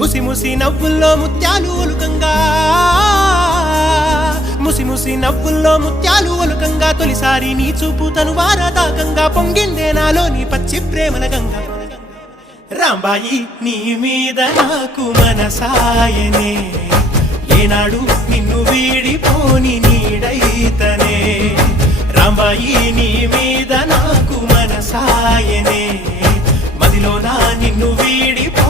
ముసి ముసి నవ్వుల్లో ముత్యాలు ఒలుకంగా ముసి ముసి నవ్వుల్లో ముత్యాలు ఒలుకంగా తొలిసారి నీ చూపు తను వారదాకంగా పొంగిందే నాలో నీ పచ్చి ప్రేమల గంగా రాంబాయి నీ మీద నాకు మనసాయనే ఏనాడు నిన్ను వీడిపోని నీడైతనే రాంబాయి నీ మీద నాకు మనసాయనే మదిలో నా నిన్ను వీడిపో